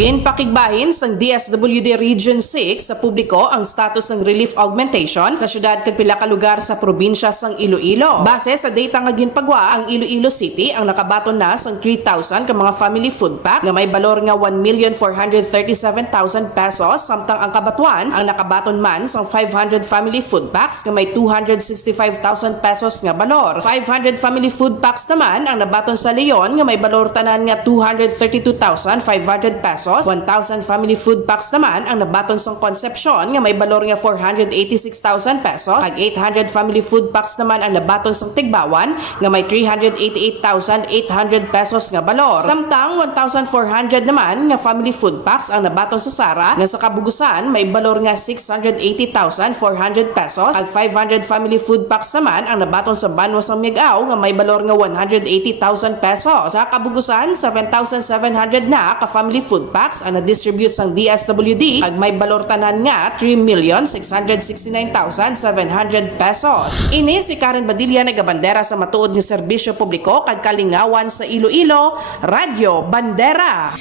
Ginpakigbahin sang DSWD Region 6 sa publiko ang status ng relief augmentation sa syudad kag pila ka lugar sa probinsya sang Iloilo. Base sa data nga ginpagwa, ang Iloilo City ang nakabaton na sang 3,000 ka mga family food packs nga may balor nga 1,437,000 pesos, samtang ang Kabatuan ang nakabaton man sang 500 family food packs nga may 265,000 pesos nga balor. 500 family food packs naman ang nabaton sa Leon nga may balor tanan nga 232,500 pesos. 1,000 family food packs naman ang nabaton sa Concepcion nga may balor nga 486,000 pesos. Ag 800 family food packs naman ang nabaton sa Tigbawan nga may 388,800 pesos nga balor. Samtang 1,400 naman nga family food packs ang nabaton sa Sara nga sa Kabugusan may balor nga 680,400 pesos. Ag 500 family food packs naman ang nabaton sa Banwa sa Miagao nga may balor nga 180,000 pesos. Sa Kabugusan, 7,700 na ka family food packs ang na-distribute sang DSWD ag may balor tanan nga 3,669,700 pesos. Ini si Karen Badilla nagabandera sa matuod nga serbisyo publiko kag kalingawan sa Iloilo, Radyo Bandera.